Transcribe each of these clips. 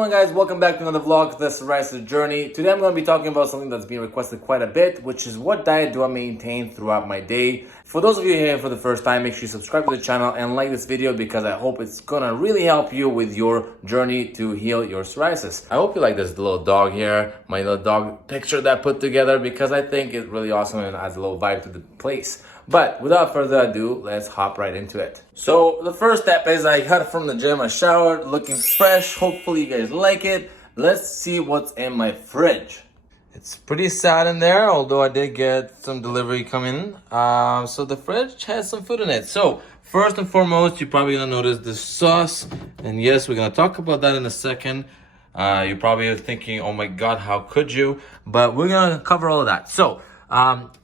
Hello guys, welcome back to another vlog, the Psoriasis journey. Today I'm going to be talking about something that's been requested quite a bit, which is what diet do I maintain throughout my day. For those of you here for the first time, make sure you subscribe to the channel and like this video because I hope it's going to really help you with your journey to heal your psoriasis. I hope you like this little dog here, my little dog picture that I put together because I think it's really awesome and adds a little vibe to the place. But without further ado, let's hop right into it. So the first step is I got from the gym, I showered, looking fresh. Hopefully you guys like it. Let's see what's in my fridge. It's pretty sad in there, although I did get some delivery coming. So the fridge has some food in it. So first and foremost, you're probably gonna notice the sauce. And yes, we're gonna talk about that in a second. You're probably thinking, oh my God, how could you? But we're gonna cover all of that. So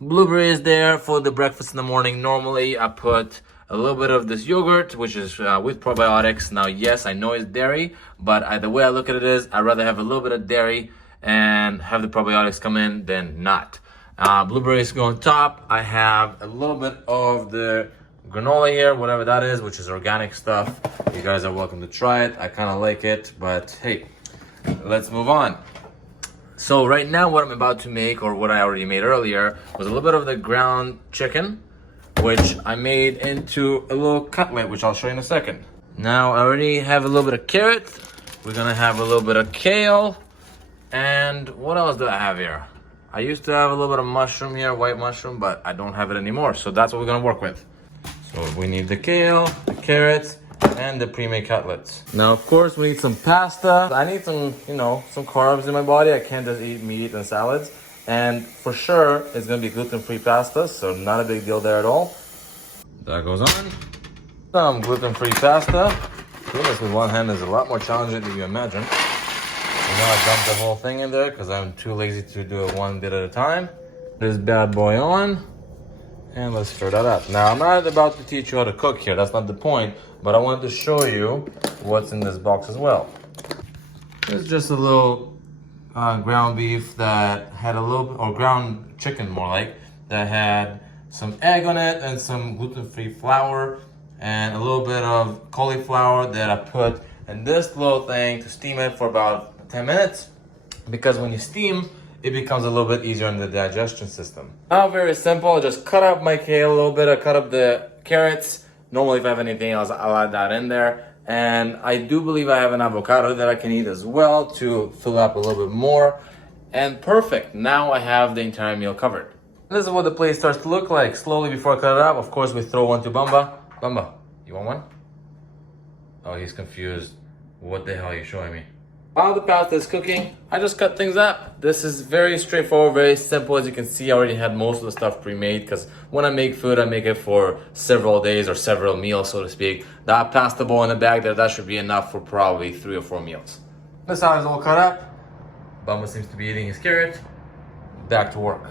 blueberry is there for the breakfast in the morning. Normally I put a little bit of this yogurt, which is with probiotics. Now, yes, I know it's dairy, but the way I look at it is I'd rather have a little bit of dairy and have the probiotics come in than not. Blueberries go on top. I have a little bit of the granola here, whatever that is, which is organic stuff. You guys are welcome to try it. I kind of like it, but hey, let's move on. So right now what I'm about to make, or what I already made earlier, was a little bit of the ground chicken, which I made into a little cutlet, which I'll show you in a second. Now I already have a little bit of carrot. We're gonna have a little bit of kale. And what else do I have here? I used to have a little bit of mushroom here, white mushroom, but I don't have it anymore. So that's what we're gonna work with. So we need the kale, the carrots, and the pre-made cutlets. Now, of course, we need some pasta. I need some, some carbs in my body. I can't just eat meat and salads. And for sure, it's gonna be gluten-free pasta, so not a big deal there at all. That goes on. Some gluten-free pasta. Doing this with one hand is a lot more challenging than you imagine. I dumped the whole thing in there because I'm too lazy to do it one bit at a time. This bad boy on. And let's stir that up. Now, I'm not about to teach you how to cook here. That's not the point. But I wanted to show you what's in this box as well. It's just a little ground beef that had a little, or ground chicken more like, that had some egg on it and some gluten-free flour and a little bit of cauliflower that I put in this little thing to steam it for about 10 minutes. Because when you steam, it becomes a little bit easier in the digestion system. Now, very simple. I just cut up my kale a little bit. I cut up the carrots. Normally, if I have anything else, I'll add that in there. And I do believe I have an avocado that I can eat as well to fill up a little bit more. And perfect. Now I have the entire meal covered. This is what the plate starts to look like. Slowly before I cut it up, of course, we throw one to Bamba. Bamba, you want one? Oh, he's confused. What the hell are you showing me? While the pasta is cooking, I just cut things up. This is very straightforward, very simple. As you can see, I already had most of the stuff pre-made because when I make food, I make it for several days or several meals, so to speak. That pasta bowl in the back there, that should be enough for probably 3 or 4 meals. This salad is all cut up. Bamba seems to be eating his carrot. Back to work.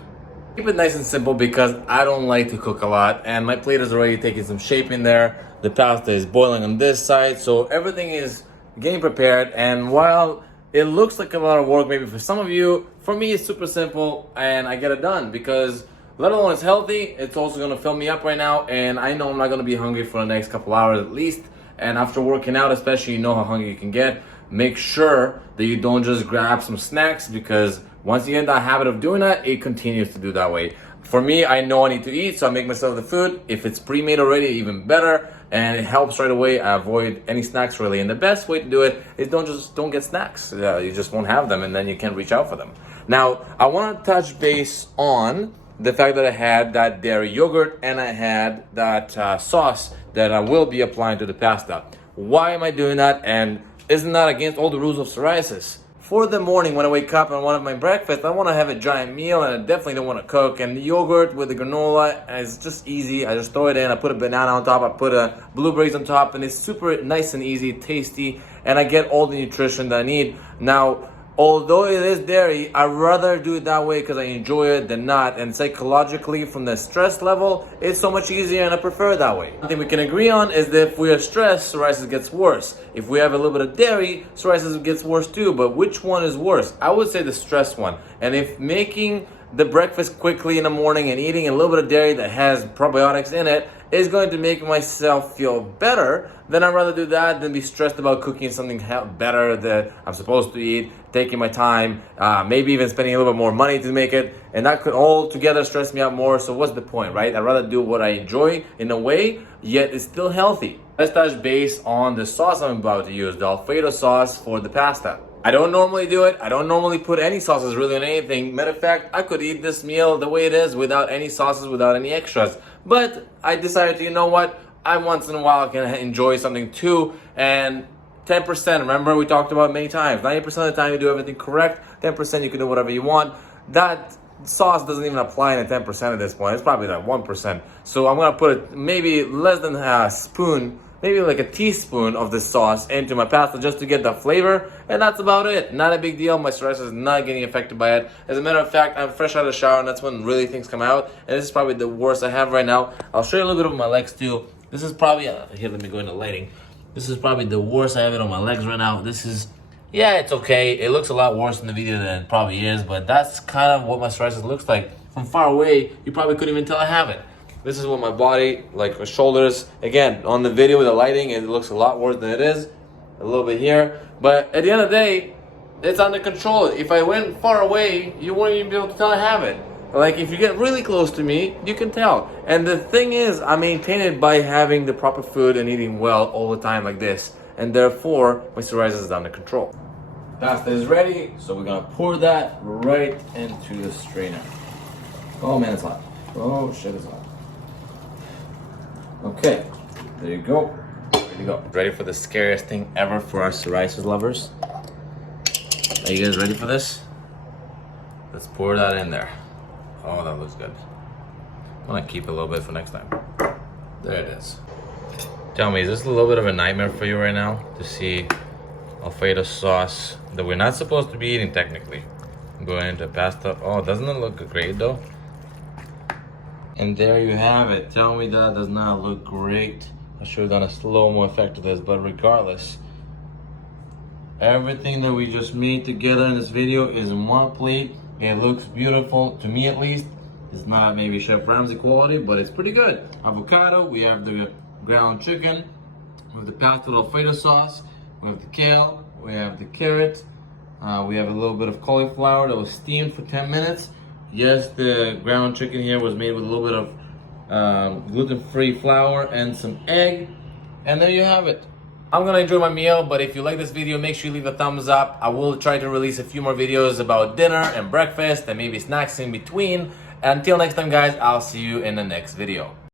Keep it nice and simple because I don't like to cook a lot and my plate is already taking some shape in there. The pasta is boiling on this side, so everything is getting prepared. And while it looks like a lot of work maybe for some of you, for me it's super simple and I get it done because let alone it's healthy, it's also going to fill me up right now and I know I'm not going to be hungry for the next couple hours at least. And after working out especially, you know how hungry you can get. Make sure that you don't just grab some snacks because once you get in that habit of doing that, it continues to do that way. For me, I know I need to eat, so I make myself the food. If it's pre-made already, even better. And it helps right away. I avoid any snacks really. And the best way to do it is don't get snacks. You just won't have them and then you can't reach out for them. Now, I want to touch base on the fact that I had that dairy yogurt and I had that sauce that I will be applying to the pasta. Why am I doing that? And isn't that against all the rules of psoriasis? For the morning when I wake up and want my breakfast, I want to have a giant meal and I definitely don't want to cook. And the yogurt with the granola is just easy. I just throw it in, I put a banana on top, I put blueberries on top, and it's super nice and easy, tasty, and I get all the nutrition that I need. Now, although it is dairy, I'd rather do it that way because I enjoy it than not. And psychologically, from the stress level, it's so much easier and I prefer it that way. One thing we can agree on is that if we are stressed, psoriasis gets worse. If we have a little bit of dairy, psoriasis gets worse too. But which one is worse? I would say the stress one. And if making the breakfast quickly in the morning and eating a little bit of dairy that has probiotics in it is going to make myself feel better, then I'd rather do that than be stressed about cooking something better that I'm supposed to eat, taking my time, maybe even spending a little bit more money to make it, and that could all together stress me out more. So what's the point, right? I'd rather do what I enjoy in a way, yet it's still healthy. Let's touch base on the sauce I'm about to use, the Alfredo sauce for the pasta. I don't normally do it. I don't normally put any sauces really on anything. Matter of fact, I could eat this meal the way it is without any sauces, without any extras. But I decided to, you know what? I once in a while can enjoy something too. And 10%, remember we talked about it many times. 90% of the time you do everything correct. 10% you can do whatever you want. That sauce doesn't even apply in 10% at this point. It's probably like 1%. So I'm gonna put maybe less than a spoon, maybe like a teaspoon of this sauce into my pasta just to get the flavor, and that's about it. Not a big deal. My psoriasis is not getting affected by it. As a matter of fact, I'm fresh out of the shower, and that's when really things come out, and this is probably the worst I have right now. I'll show you a little bit of my legs too. This is probably, here, let me go into lighting. This is probably the worst I have it on my legs right now. This is, yeah, it's okay. It looks a lot worse in the video than it probably is, but that's kind of what my psoriasis looks like. From far away, you probably couldn't even tell I have it. This is what my body, like my shoulders, again, on the video with the lighting, it looks a lot worse than it is. A little bit here. But at the end of the day, it's under control. If I went far away, you wouldn't even be able to tell I have it. Like if you get really close to me, you can tell. And the thing is, I maintain it by having the proper food and eating well all the time like this. And therefore, my psoriasis is under control. Pasta is ready, so we're gonna pour that right into the strainer. Oh man, it's hot. Oh shit, it's hot. Okay, there you go. There you go. Ready for the scariest thing ever for our psoriasis lovers? Are you guys ready for this? Let's pour that in there. Oh, that looks good. I'm gonna keep a little bit for next time. There it is. Tell me, is this a little bit of a nightmare for you right now? To see Alfredo sauce that we're not supposed to be eating technically. Going into pasta. Oh, doesn't it look great though? And there you have it. Tell me that does not look great. I should have done a slow-mo effect of this, but regardless, everything that we just made together in this video is in one plate. It looks beautiful, to me at least. It's not maybe Chef Ramsay quality, but it's pretty good. Avocado, we have the ground chicken, with the pasta with Alfredo sauce, we have the kale, we have the carrot, we have a little bit of cauliflower that was steamed for 10 minutes. Yes, the ground chicken here was made with a little bit of gluten-free flour and some egg. And there you have it. I'm gonna enjoy my meal, but if you like this video, make sure you leave a thumbs up. I will try to release a few more videos about dinner and breakfast and maybe snacks in between. Until next time, guys, I'll see you in the next video.